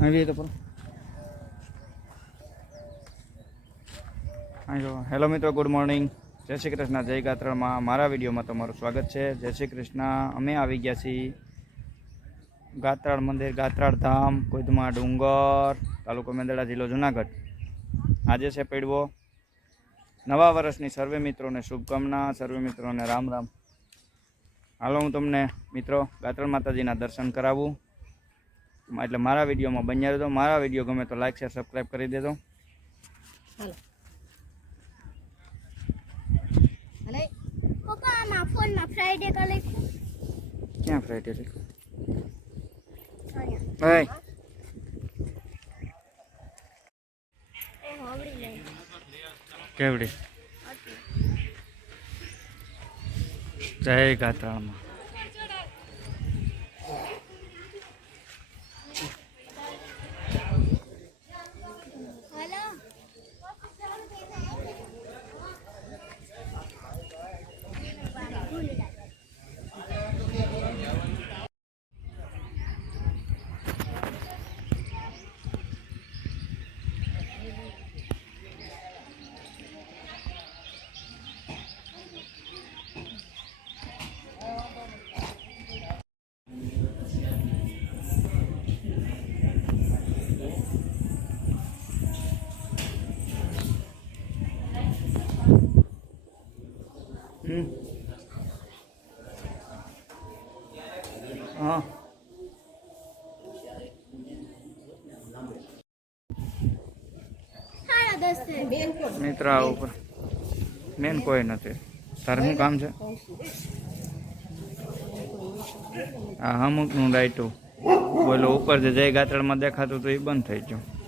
આવી તો પણ હાલો મિત્રો ગુડ મોર્નિંગ જય શ્રી કૃષ્ણ, જય ગાત્રણમાં મારા વિડીયોમાં તમારું સ્વાગત છે. જય શ્રી કૃષ્ણ. અમે આવી ગયા છીએ ગાત્રાળ મંદિર, ગાત્રાળ ધામ, કુદમા ડુંગર, તાલુકો મેંદડા જિલ્લો જુનાગઢ. આજે છે પેડવો નવા વર્ષની સર્વે મિત્રોને શુભકામના, સર્વે મિત્રોને રામ રામ. હાલો, હું તમને મિત્રો ગાત્રાળ માતાજીના દર્શન કરાવું. એટલે મારા વિડીયોમાં બન્યા રહેજો. મારા વીડિયો ગમે તો લાઈક શેર સબસ્ક્રાઈબ કરી દેજો. ક્યાં ફ્રાઈડે લખ્યું? કેવડી? જય ગાત્રાળમાં હા. મિત્ર આ ઉપર. મેન કોઈ નથી. તારે શું કામ છે? આ અમુકનું રાઈટું બોલો ઉપર જે જય ગાત્રળમાં દેખાતું હતું એ બંધ થઈ ગયું.